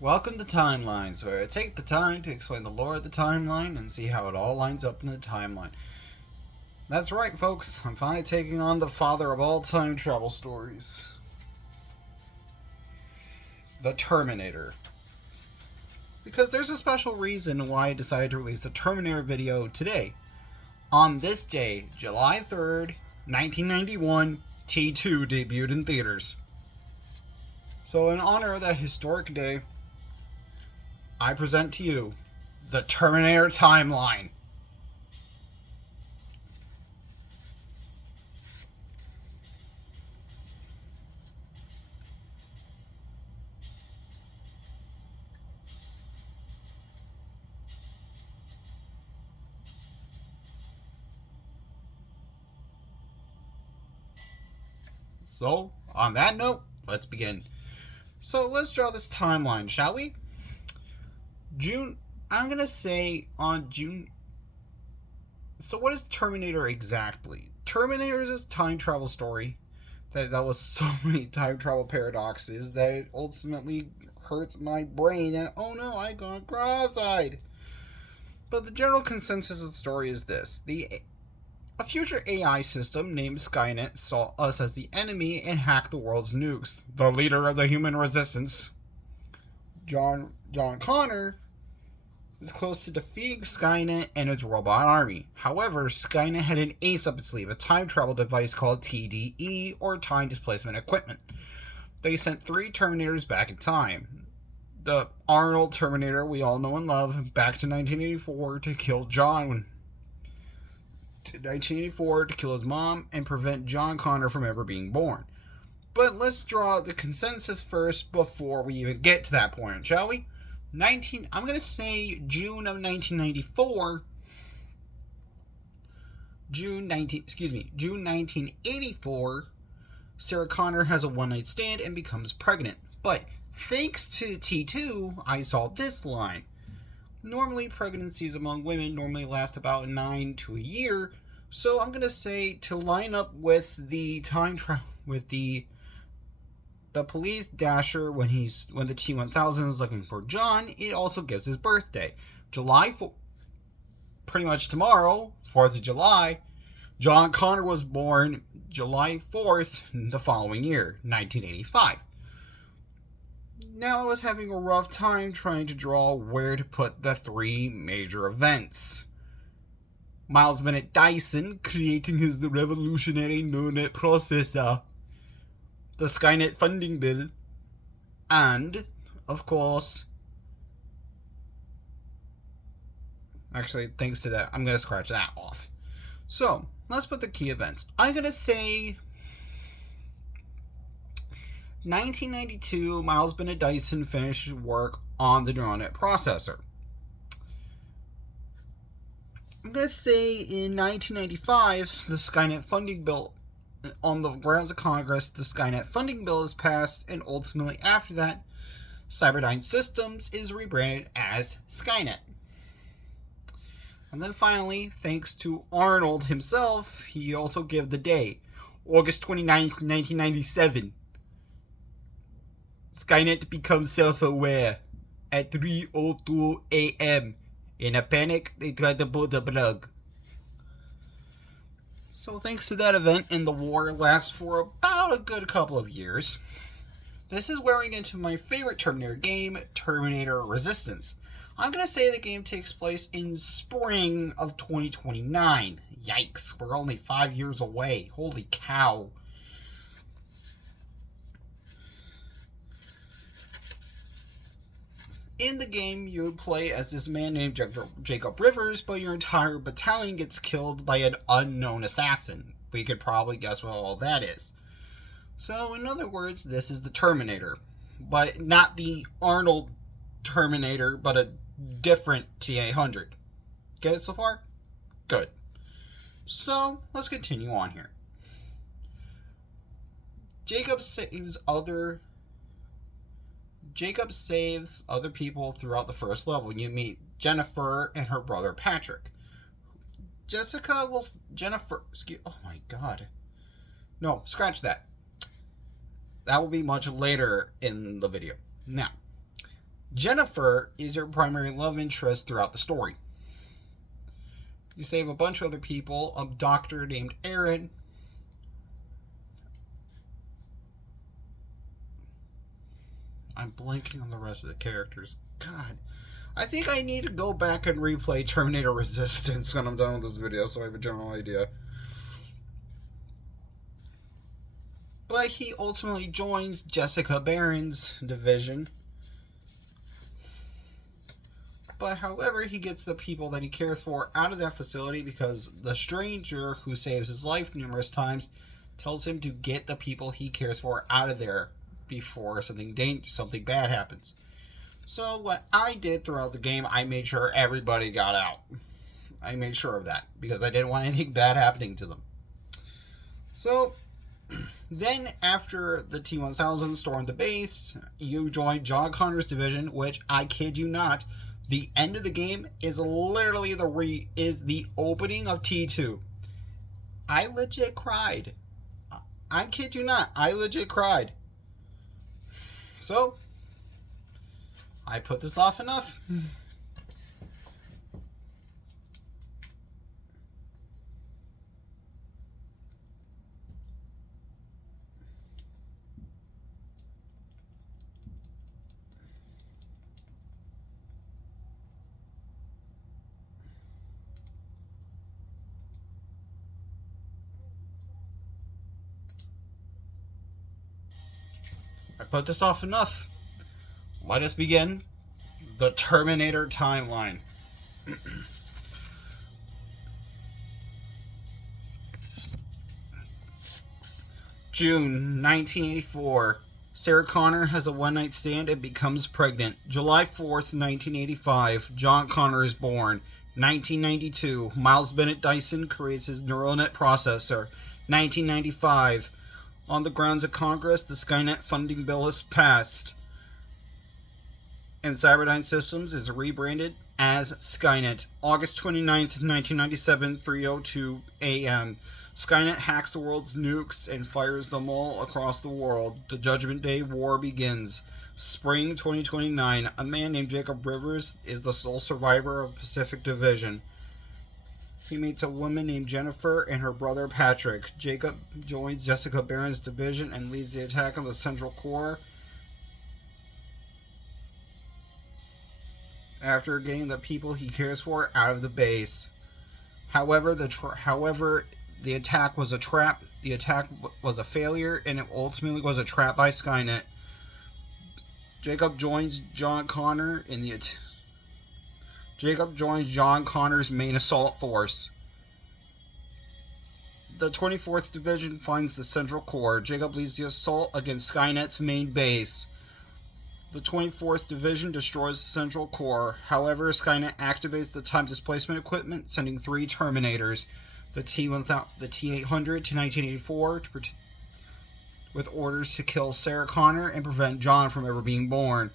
Welcome to Timelines, where I take the time to explain the lore of the timeline and see how it all lines up in the timeline. That's right, folks, I'm finally taking on the father of all time travel stories, the Terminator. Because there's a special reason why I decided to release the Terminator video today. On this day, July 3rd, 1991, T2 debuted in theaters. So in honor of that historic day, I present to you the Terminator timeline. So, on that note, let's begin. So, let's draw this timeline, shall we? I'm gonna say on June. So, what is Terminator exactly? Terminator is a time travel story that was so many time travel paradoxes that it ultimately hurts my brain, and oh no, I got cross-eyed. But the general consensus of the story is this: a future AI system named Skynet saw us as the enemy and hacked the world's nukes. The leader of the human resistance, John Connor, is close to defeating Skynet and its robot army. However, Skynet had an ace up its sleeve, a time travel device called TDE, or Time Displacement Equipment. They sent 3 Terminators back in time. The Arnold Terminator we all know and love, back to 1984 to kill John. 1984 to kill his mom and prevent John Connor from ever being born. But let's draw the consensus first before we even get to that point, shall we? I'm going to say June 1984. June 1984, Sarah Connor has a one-night stand and becomes pregnant. But thanks to T2, I saw this line. Normally, pregnancies among women normally last about 9 to a year, so I'm gonna say to line up with the the police dasher when the T-1000 is looking for John. It also gives his birthday, July 4th, pretty much tomorrow, 4th of July. John Connor was born July 4th the following year, 1985. Now I was having a rough time trying to draw where to put the 3 major events. Miles Bennett Dyson creating his revolutionary no-net processor, the Skynet funding bill, and, of course, actually, thanks to that, I'm going to scratch that off. So, let's put the key events. I'm going to say 1992, Miles Bennett Dyson finished work on the neural net processor. I'm going to say in 1995, the Skynet funding bill, on the grounds of Congress, the Skynet funding bill is passed, and ultimately after that, Cyberdyne Systems is rebranded as Skynet. And then finally, thanks to Arnold himself, he also gave the day, August 29th, 1997. Skynet becomes self-aware at 3:02 a.m. In a panic, they try to pull the plug. So thanks to that event, and the war lasts for about a good couple of years, this is where we get into my favorite Terminator game, Terminator Resistance. I'm going to say the game takes place in spring of 2029. Yikes, we're only 5 years away. Holy cow. In the game, you play as this man named Jacob Rivers, but your entire battalion gets killed by an unknown assassin. We could probably guess what all that is. So, in other words, this is the Terminator. But not the Arnold Terminator, but a different T-800. Get it so far? Good. So, let's continue on here. Jacob saves other people throughout the first level. You meet Jennifer and her brother Patrick. Oh my god. No, scratch that. That will be much later in the video. Now, Jennifer is your primary love interest throughout the story. You save a bunch of other people, a doctor named Aaron. I'm blanking on the rest of the characters. God. I think I need to go back and replay Terminator Resistance when I'm done with this video so I have a general idea. But he ultimately joins Jessica Barron's division. But however, he gets the people that he cares for out of that facility because the stranger who saves his life numerous times tells him to get the people he cares for out of there before something bad happens. So what I did throughout the game, I made sure everybody got out. I made sure of that because I didn't want anything bad happening to them. So then after the T-1000 stormed the base, you joined John Connor's division, which I kid you not, the end of the game is literally the opening of T2. I legit cried. I kid you not, I legit cried. So I put this off enough. I put this off enough. Let us begin the Terminator timeline. June 1984. Sarah Connor has a one-night stand and becomes pregnant. July 4th, 1985. John Connor is born. 1992. Miles Bennett Dyson creates his neural net processor. 1995. On the grounds of Congress, the Skynet funding bill is passed, and Cyberdyne Systems is rebranded as Skynet. August 29th, 1997, 3:02 a.m. Skynet hacks the world's nukes and fires them all across the world. The Judgment Day War begins. Spring 2029. A man named Jacob Rivers is the sole survivor of Pacific Division. He meets a woman named Jennifer and her brother Patrick. Jacob joins Jessica Barron's division and leads the attack on the Central Core after getting the people he cares for out of the base. However, the attack was a trap. The attack was a failure, and it ultimately was a trap by Skynet. Jacob joins John Connor's main assault force. The 24th Division finds the Central Core. Jacob leads the assault against Skynet's main base. The 24th Division destroys the Central Core. However, Skynet activates the time displacement equipment, sending 3 Terminators, the T-800 to 1984, with orders to kill Sarah Connor and prevent John from ever being born.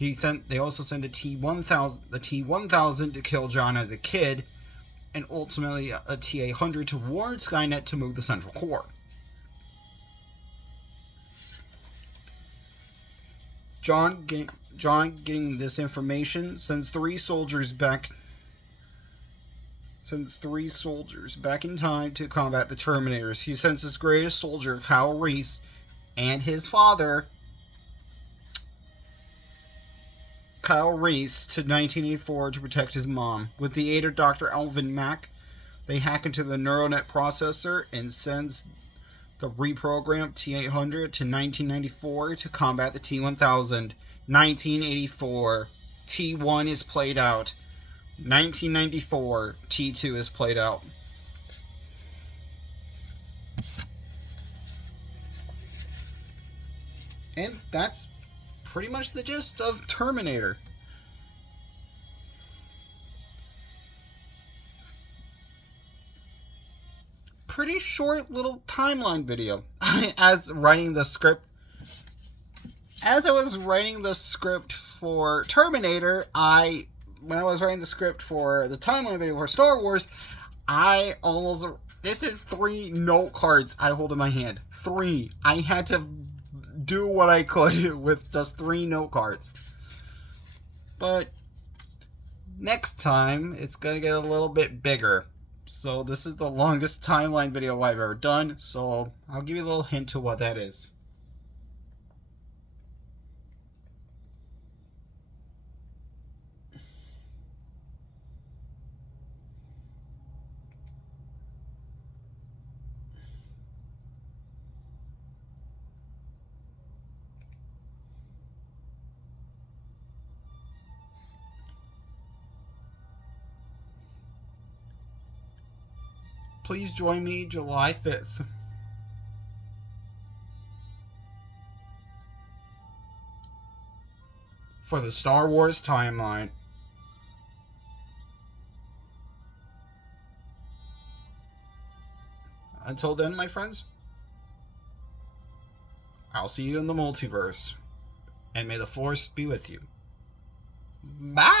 They also sent the T-1000 to kill John as a kid, and ultimately a T-800 to warn Skynet to move the Central Core. John getting this information sends three soldiers back in time to combat the Terminators. He sends his greatest soldier, Kyle Reese, and his father, Kyle Reese, to 1984 to protect his mom. With the aid of Dr. Alvin Mack, they hack into the neural net processor and sends the reprogrammed T-800 to 1994 to combat the T-1000. 1984, T-1 is played out. 1994, T-2 is played out. And that's pretty much the gist of Terminator. Pretty short little timeline video. As I was writing the script for Terminator, when I was writing the script for the timeline video for Star Wars, this is 3 note cards I hold in my hand. 3. I had to do what I could with just 3 note cards. but next time it's gonna get a little bit bigger. So this is the longest timeline video I've ever done, so I'll give you a little hint to what that is. Please join me July 5th. For the Star Wars timeline. Until then, my friends, I'll see you in the multiverse. And may the Force be with you. Bye!